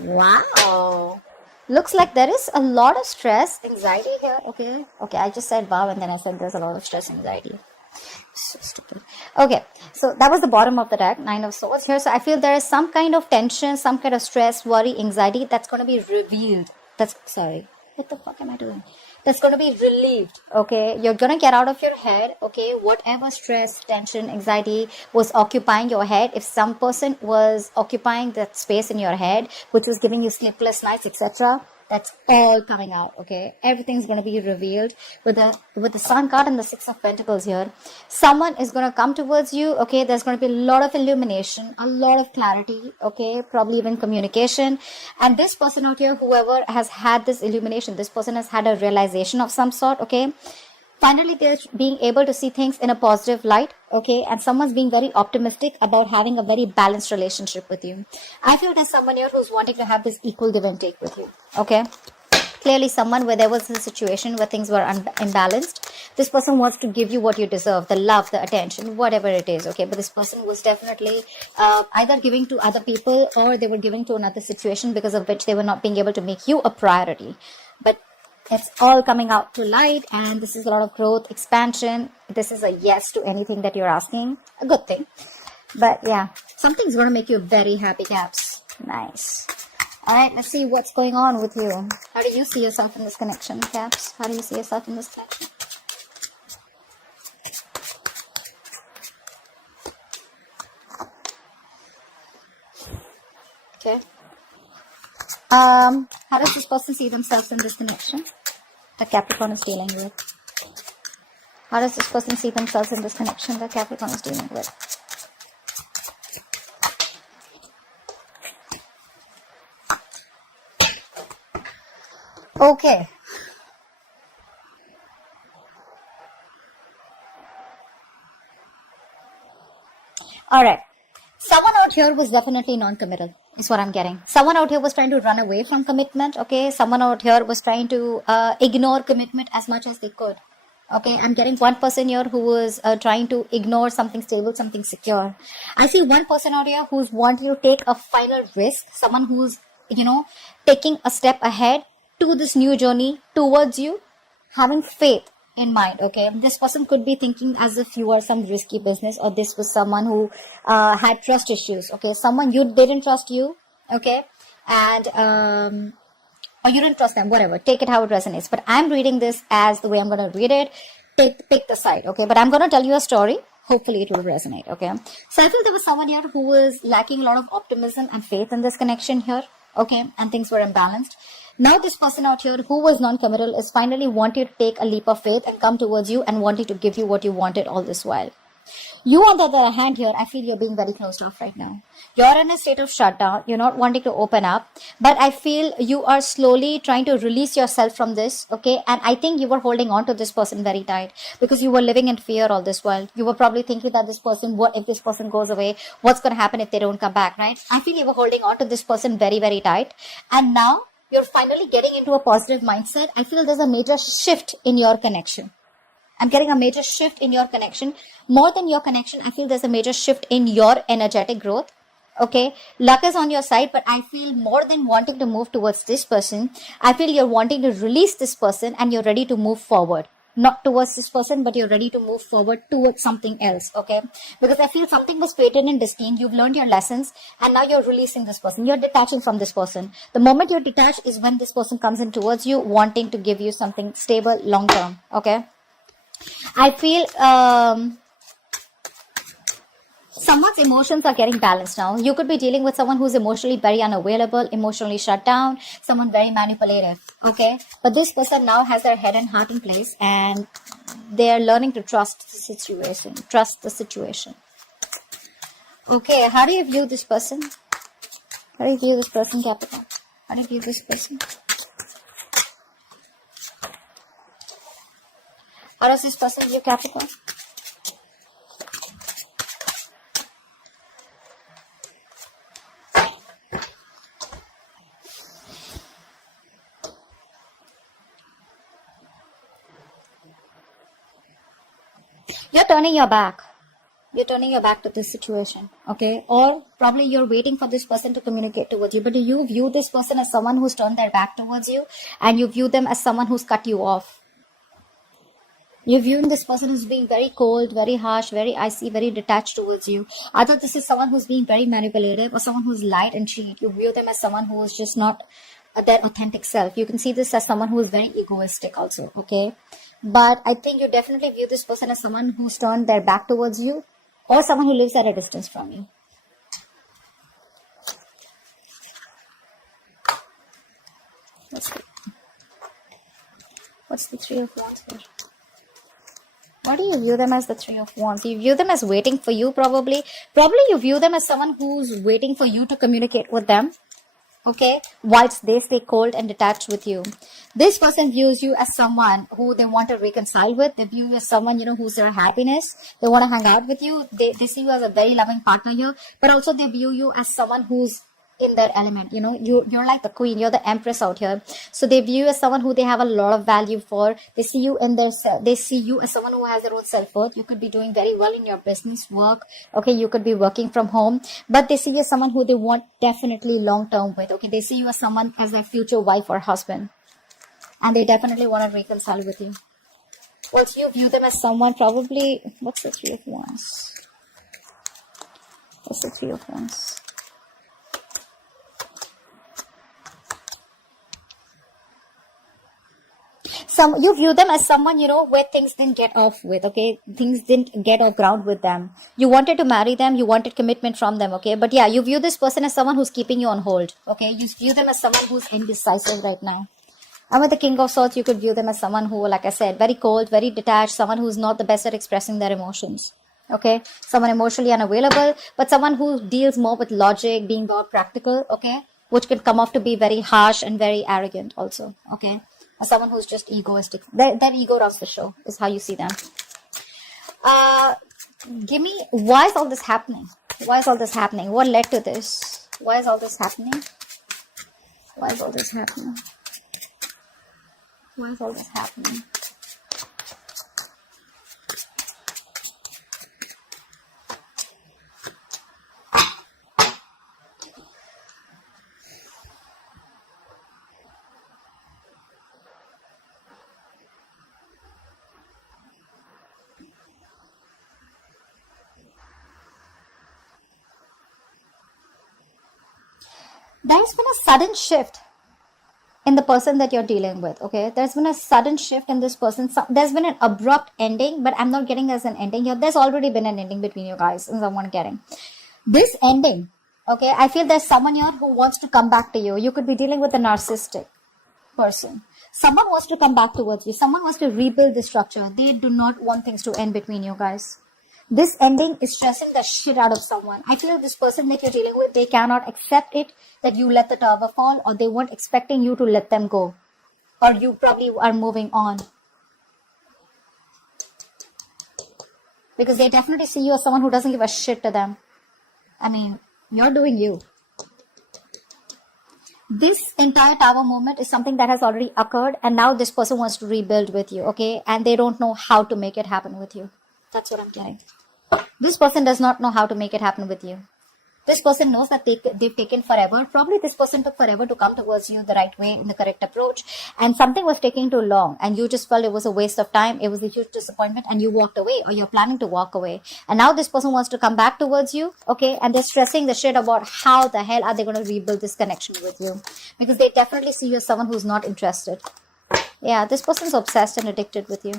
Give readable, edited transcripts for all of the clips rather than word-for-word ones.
Wow. Looks like there is a lot of stress, anxiety here. Okay. Okay, I just said wow and then I said there's a lot of stress, anxiety. So stupid. Okay, so that was the bottom of the deck, Nine of Swords here. So I feel there is some kind of tension, some kind of stress, worry, anxiety that's going to be revealed. That's, sorry, what the fuck am I doing? That's going to be relieved. Okay, you're going to get out of your head. Okay, whatever stress, tension, anxiety was occupying your head, if some person was occupying that space in your head which was giving you sleepless nights, etc., that's all coming out. Okay, everything's going to be revealed with the Sun card and the Six of Pentacles here. Someone is going to come towards you. Okay, there's going to be a lot of illumination, a lot of clarity. Okay, probably even communication. And this person out here, whoever has had this illumination, this person has had a realization of some sort. Okay, finally they're being able to see things in a positive light. Okay, and someone's being very optimistic about having a very balanced relationship with you. I feel there's someone here who's wanting to have this equal give and take with you. Okay, clearly someone where there was a situation where things were imbalanced. This person wants to give you what you deserve, the love, the attention, whatever it is. Okay, but this person was definitely either giving to other people or they were giving to another situation because of which they were not being able to make you a priority. But it's all coming out to light, and this is a lot of growth, expansion. This is a yes to anything that you're asking. A good thing. But yeah, something's going to make you very happy, Caps. Nice. Alright, let's see what's going on with you. How do you see yourself in this connection, Caps? How do you see yourself in this connection? Okay. How does this person see themselves in this connection that Capricorn is dealing with? How does this person see themselves in this connection that Capricorn is dealing with? Okay. Alright. Someone out here was definitely non-committal, is what I'm getting. Someone out here was trying to run away from commitment, okay? Someone out here was trying to ignore commitment as much as they could. Okay, I'm getting one person here who was trying to ignore something stable, something secure. I see one person out here who's wanting to take a final risk. Someone who's, taking a step ahead to this new journey towards you, having faith in mind. Okay, this person could be thinking as if you are some risky business, or this was someone who had trust issues. Okay, someone they didn't trust you. Okay, and or you didn't trust them, whatever, take it how it resonates. But I'm reading this as the way I'm going to read it. Pick the side. Okay, but I'm going to tell you a story. Hopefully it will resonate. Okay, so I feel there was someone here who was lacking a lot of optimism and faith in this connection here. Okay, and things were imbalanced. Now this person out here who was non-committal is finally wanting to take a leap of faith and come towards you and wanting to give you what you wanted all this while. You, on the other hand, here, I feel you're being very closed off right now. You're in a state of shutdown. You're not wanting to open up. But I feel you are slowly trying to release yourself from this, okay? And I think you were holding on to this person very tight because you were living in fear all this while. You were probably thinking that this person, what if this person goes away? What's going to happen if they don't come back, right? I feel you were holding on to this person very, very tight. And now you're finally getting into a positive mindset. I feel there's a major shift in your connection. I'm getting a major shift in your connection. More than your connection, I feel there's a major shift in your energetic growth. Okay, luck is on your side, but I feel more than wanting to move towards this person, I feel you're wanting to release this person and you're ready to move forward. Not towards this person, but you're ready to move forward towards something else, okay? Because I feel something was fated and destined. You've learned your lessons and now you're releasing this person. You're detaching from this person. The moment you're detached is when this person comes in towards you, wanting to give you something stable, long term, okay? I feel someone's emotions are getting balanced now. You could be dealing with someone who's emotionally very unavailable, emotionally shut down, someone very manipulative, okay? But this person now has their head and heart in place and they're learning to trust the situation. Trust the situation. Okay, how do you view this person? How do you view this person, Capricorn? How do you view this person? How does this person view Capricorn? You're turning your back. You're turning your back to this situation, okay? Or probably you're waiting for this person to communicate towards you, but you view this person as someone who's turned their back towards you, and you view them as someone who's cut you off. You're viewing this person as being very cold, very harsh, very icy, very detached towards you. Either this is someone who's being very manipulative or someone who's lied and cheat. You view them as someone who is just not their authentic self. You can see this as someone who is very egoistic also, okay? But I think you definitely view this person as someone who's turned their back towards you, or someone who lives at a distance from you. What's the Three of Wands here? Why do you view them as the Three of Wands? You view them as waiting for you, probably. Probably you view them as someone who's waiting for you to communicate with them, okay, whilst they stay cold and detached with you. This person views you as someone who they want to reconcile with. They view you as someone, who's their happiness. They want to hang out with you. They see you as a very loving partner here, but also they view you as someone who's in their element. You're like the queen. You're the empress out here. So they view you as someone who they have a lot of value for. They see you they see you as someone who has their own self-worth. You could be doing very well in your business work. Okay, you could be working from home, but they see you as someone who they want definitely long-term with. Okay, they see you as someone as their future wife or husband, and they definitely want to reconcile with you. Once you view them as someone, probably, what's the Three of Wands? What's the Three of Wands? You view them as someone, where things didn't get off with, okay? Things didn't get off ground with them. You wanted to marry them, you wanted commitment from them, okay? But yeah, you view this person as someone who's keeping you on hold, okay? You view them as someone who's indecisive right now. And with the King of Swords, you could view them as someone who, like I said, very cold, very detached, someone who's not the best at expressing their emotions, okay? Someone emotionally unavailable, but someone who deals more with logic, being more practical, okay? Which can come off to be very harsh and very arrogant also, okay? Or someone who's just egoistic. Their ego runs the show, is how you see them. Why is all this happening? Why is all this happening? What led to this? Why is all this happening? Why is all this happening? Why is all this happening? There's been a sudden shift in the person that you're dealing with, okay? There's been a sudden shift in this person. There's been an abrupt ending, but I'm not getting as an ending here. There's already been an ending between you guys, is what I'm getting. This ending, okay, I feel there's someone here who wants to come back to you. You could be dealing with a narcissistic person. Someone wants to come back towards you. Someone wants to rebuild the structure. They do not want things to end between you guys. This ending is stressing the shit out of someone. I feel this person that you're dealing with, they cannot accept it that you let the tower fall, or they weren't expecting you to let them go, or you probably are moving on, because they definitely see you as someone who doesn't give a shit to them. I mean, you're doing you. This entire tower moment is something that has already occurred, and now this person wants to rebuild with you, okay? And they don't know how to make it happen with you. That's what I'm getting. This person does not know how to make it happen with you. This person knows that they've taken forever. Probably this person took forever to come towards you the right way, in the correct approach. And something was taking too long. And you just felt it was a waste of time. It was a huge disappointment. And you walked away, or you're planning to walk away. And now this person wants to come back towards you. Okay. And they're stressing the shit about how the hell are they going to rebuild this connection with you. Because they definitely see you as someone who's not interested. Yeah. This person's obsessed and addicted with you.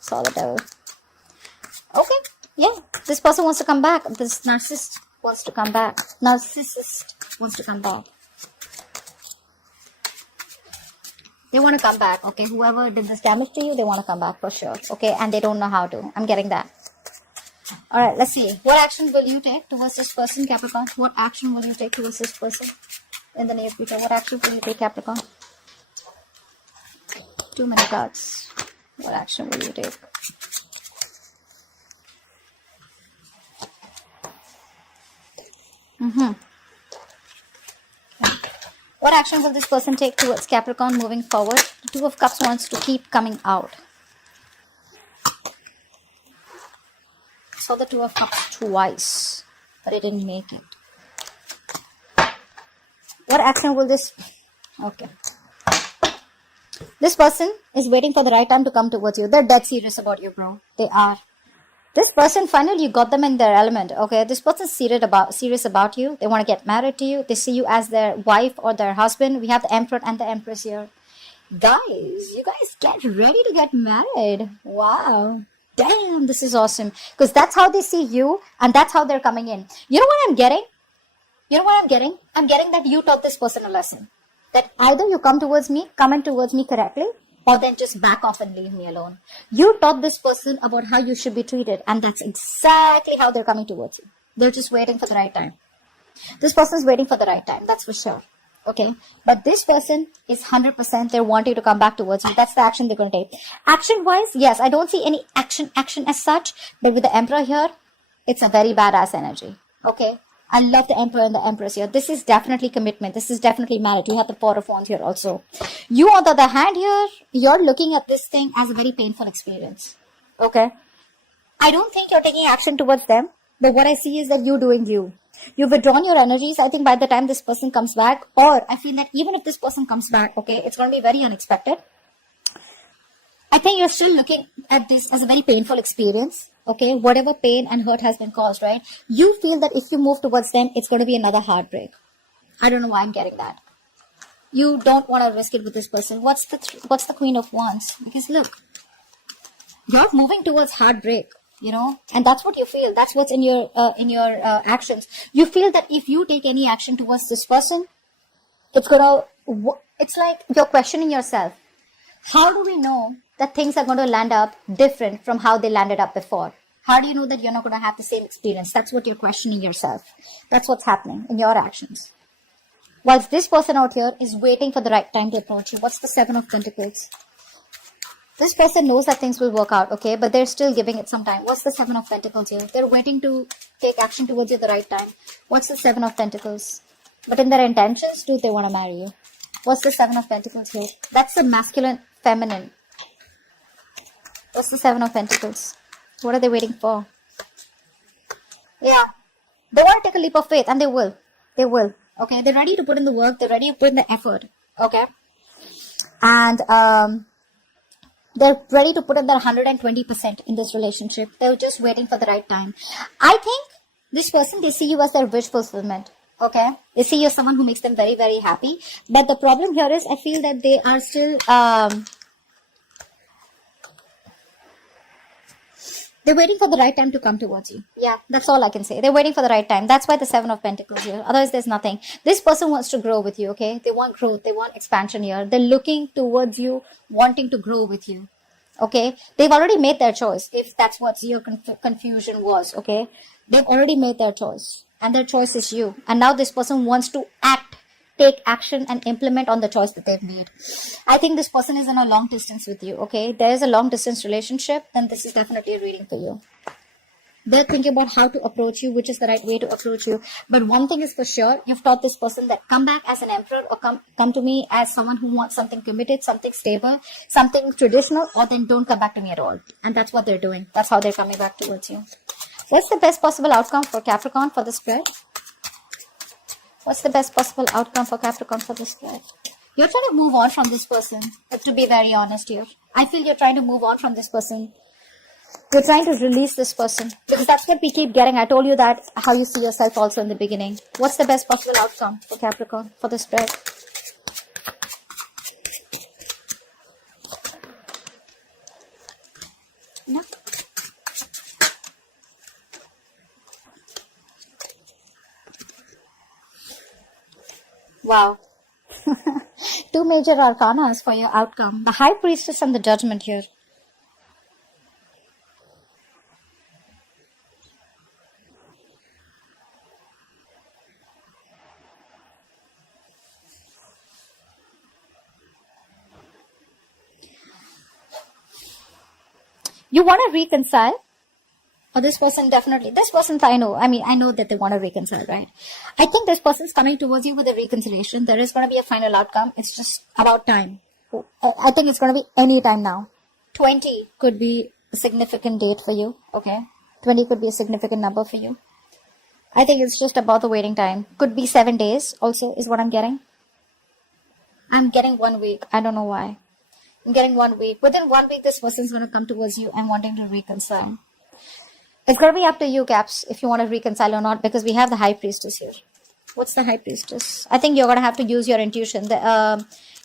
Saw the devil. Okay. Yeah. This person wants to come back. This narcissist wants to come back. Narcissist wants to come back. They want to come back, okay? Whoever did this damage to you, they want to come back for sure, okay? And they don't know how to. I'm getting that. All right, let's see. What action will you take towards this person, Capricorn? What action will you take towards this person in the near future? What action will you take, Capricorn? Too many cards. What action will you take? What action will this person take towards Capricorn moving forward? The Two of Cups wants to keep coming out. saw the Two of Cups twice, but it didn't make it. What action will this... Okay. This person is waiting for the right time to come towards you. They're dead serious about you, bro. They are. This person, finally, you got them in their element, okay? This person's serious about you. They want to get married to you. They see you as their wife or their husband. We have the Emperor and the Empress here. Guys, you guys get ready to get married. Wow. Damn, this is awesome. Because that's how they see you and that's how they're coming in. You know what I'm getting? I'm getting that you taught this person a lesson. That either you come in towards me correctly, or then just back off and leave me alone. You taught this person about how you should be treated, and that's exactly how they're coming towards you. They're just waiting for the right time. This person's waiting for the right time, that's for sure. Okay? But this person is 100%, they're wanting to come back towards you. That's the action they're going to take. Action-wise, yes, I don't see any action as such, but with the Emperor here, it's a very badass energy. Okay? I love the Emperor and the Empress here. This is definitely commitment. This is definitely marriage. You have the Four of Wands here also. You, on the other hand here, you're looking at this thing as a very painful experience. Okay? I don't think you're taking action towards them, but what I see is that you're doing you. You've withdrawn your energies. I think by the time this person comes back, or I feel that even if this person comes back, okay, it's going to be very unexpected. I think you're still looking at this as a very painful experience. Okay, whatever pain and hurt has been caused, right? You feel that if you move towards them, it's going to be another heartbreak. I don't know why I'm getting that. You don't want to risk it with this person. What's the Queen of Wands? Because look, you're moving towards heartbreak, you know, and that's what you feel. That's what's in your actions. You feel that if you take any action towards this person, it's like you're questioning yourself. How do we know that things are going to land up different from how they landed up before? How do you know that you're not going to have the same experience? That's what you're questioning yourself. That's what's happening in your actions. Whilst this person out here is waiting for the right time to approach you. What's the Seven of Pentacles? This person knows that things will work out, okay? But they're still giving it some time. What's the Seven of Pentacles here? They're waiting to take action towards you at the right time. What's the Seven of Pentacles? But in their intentions, do they want to marry you? What's the Seven of Pentacles here? That's the masculine, feminine. What's the Seven of Pentacles? What are they waiting for? Yeah. They want to take a leap of faith, and they will. They will. Okay? They're ready to put in the work. They're ready to put in the effort. Okay? And they're ready to put in their 120% in this relationship. They're just waiting for the right time. I think this person, they see you as their wish fulfillment. Okay? They see you as someone who makes them very, very happy. But the problem here is, I feel that they are still... they're waiting for the right time to come towards you. Yeah, that's all I can say. They're waiting for the right time. That's why the Seven of Pentacles here. Otherwise, there's nothing. This person wants to grow with you, okay? They want growth. They want expansion here. They're looking towards you, wanting to grow with you, okay? They've already made their choice, if that's what your confusion was, okay? They've already made their choice, and their choice is you. And now this person wants to take action and implement on the choice that they've made. I think this person is in a long distance with you, okay? There is a long distance relationship, then this is definitely a reading for you. They're thinking about how to approach you, which is the right way to approach you. But one thing is for sure, you've taught this person that come back as an emperor, or come to me as someone who wants something committed, something stable, something traditional, or then don't come back to me at all. And that's what they're doing. That's how they're coming back towards you. What's the best possible outcome for Capricorn for the spread? What's the best possible outcome for Capricorn for this spread? You're trying to move on from this person, to be very honest here. I feel you're trying to move on from this person. You're trying to release this person. Because that's what we keep getting. I told you that, how you see yourself also in the beginning. What's the best possible outcome for Capricorn for the spread? No. Wow. Two major arcanas for your outcome. The High Priestess and the Judgment here. You want to reconcile? Or this person definitely, this person I know that they want to reconcile, right? I think this person's coming towards you with a reconciliation. There is going to be a final outcome. It's just about time. I think it's going to be any time now. 20 could be a significant date for you, okay? 20 could be a significant number for you. I think it's just about the waiting time. Could be 7 days also is what I'm getting. I'm getting 1 week. I don't know why. I'm getting 1 week. Within 1 week, this person's going to come towards you and wanting to reconcile. It's going to be up to you, Caps, if you want to reconcile or not, because we have the High Priestess here. What's the High Priestess? I think you're going to have to use your intuition.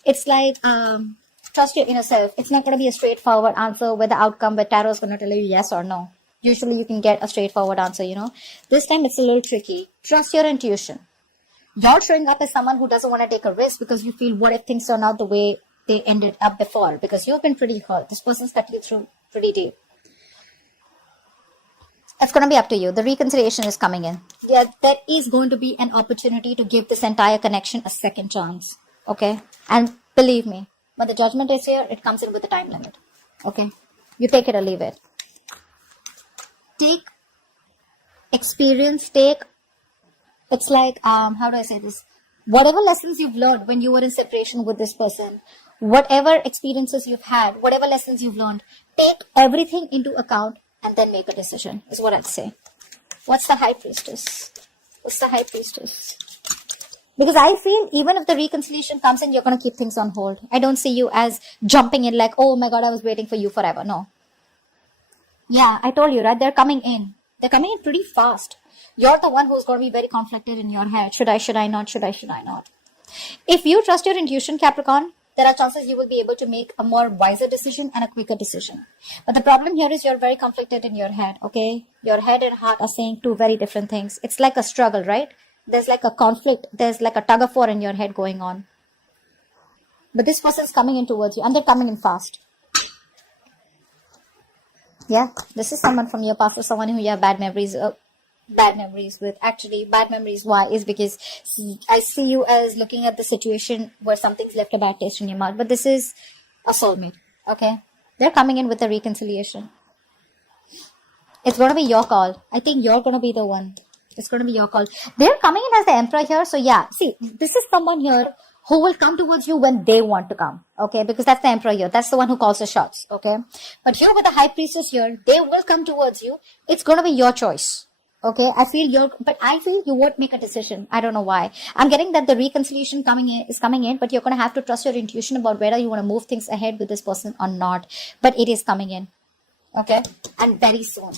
It's like, trust your inner self. It's not going to be a straightforward answer where the outcome, where tarot is going to tell you yes or no. Usually you can get a straightforward answer, you know. This time it's a little tricky. Trust your intuition. You're showing up as someone who doesn't want to take a risk because you feel, what if things turn out the way they ended up before? Because you've been pretty hurt. This person's cut you through pretty deep. It's going to be up to you. The reconciliation is coming in. Yeah, there is going to be an opportunity to give this entire connection a second chance. Okay? And believe me, when the judgment is here, it comes in with a time limit. Okay? You take it or leave it. Take experience, it's like, how do I say this? Whatever lessons you've learned when you were in separation with this person, whatever experiences you've had, whatever lessons you've learned, take everything into account and then make a decision, is what I'd say. What's the High Priestess? What's the High Priestess? Because I feel even if the reconciliation comes in, you're going to keep things on hold. I don't see you as jumping in like, oh my God, I was waiting for you forever. No. Yeah, I told you, right? They're coming in. They're coming in pretty fast. You're the one who's going to be very conflicted in your head. Should I not? Should I not? If you trust your intuition, Capricorn, there are chances you will be able to make a more wiser decision and a quicker decision. But the problem here is you're very conflicted in your head, okay? Your head and heart are saying two very different things. It's like a struggle, right? There's like a conflict. There's like a tug of war in your head going on. But this person's coming in towards you and they're coming in fast. Yeah, this is someone from your past or someone who you have bad memories with. Actually, bad memories. Why? Is because I see you as looking at the situation where something's left a bad taste in your mouth. But this is a soulmate, okay? They're coming in with a reconciliation. It's going to be your call. I think you're going to be the one. It's going to be your call. They're coming in as the Emperor here. So yeah, see, this is someone here who will come towards you when they want to come, okay? Because that's the Emperor here. That's the one who calls the shots, okay? But here with the High Priestess here, they will come towards you. It's going to be your choice, okay? I feel you won't make a decision. I don't know why. I'm getting that the reconciliation is coming in, but you're going to have to trust your intuition about whether you want to move things ahead with this person or not. But it is coming in, okay? And very soon.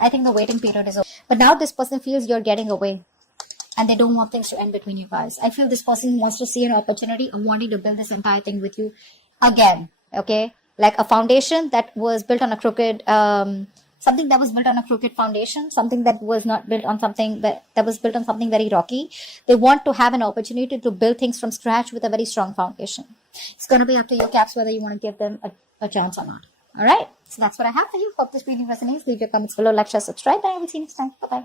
I think the waiting period is over. But now this person feels you're getting away. And they don't want things to end between you guys. I feel this person wants to see an opportunity of wanting to build this entire thing with you again. Okay? Like a foundation that was built on a crooked, something that was built on a crooked foundation, something that was not built on something that was built on something very rocky. They want to have an opportunity to build things from scratch with a very strong foundation. It's going to be up to you, Caps, whether you want to give them a chance or not. Alright? So that's what I have for you. Hope this reading resonates. Leave your comments below, like, share, subscribe, and I will see you next time. Bye-bye.